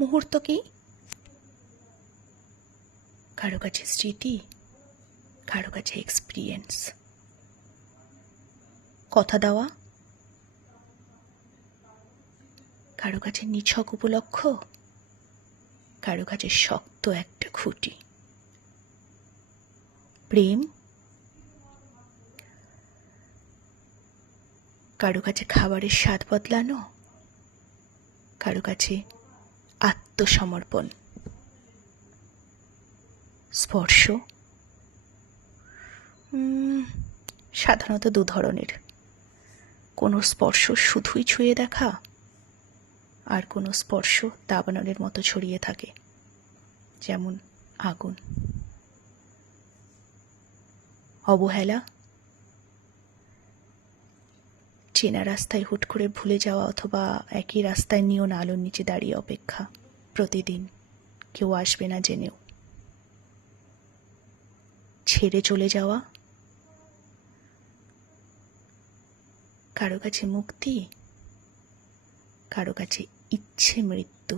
মুহূর্ত কি? কারো কাছে স্মৃতি, কারো কাছে এক্সপিরিয়েন্স। কথা দেওয়া, কারো কাছে নিছক উপলক্ষ, কারো কাছে শক্ত একটা খুঁটি। প্রেম কারো কাছে খাবারের স্বাদ বদলানো, কারো কাছে আত্মসমর্পণ। স্পর্শ সাধারণত দু ধরনের। কোনো স্পর্শ শুধুই ছুঁয়ে দেখা, আর কোনো স্পর্শ দাবানলের মতো ছড়িয়ে থাকে, যেমন আগুন। অবহেলা চেনা রাস্তায় হুট করে ভুলে যাওয়া, অথবা একই রাস্তায় নিয়ন আলোর নিচে দাঁড়িয়ে অপেক্ষা, প্রতিদিন কেউ আসবে না জেনেও। ছেড়ে চলে যাওয়া কারো কাছে মুক্তি, কারো কাছে ইচ্ছে মৃত্যু।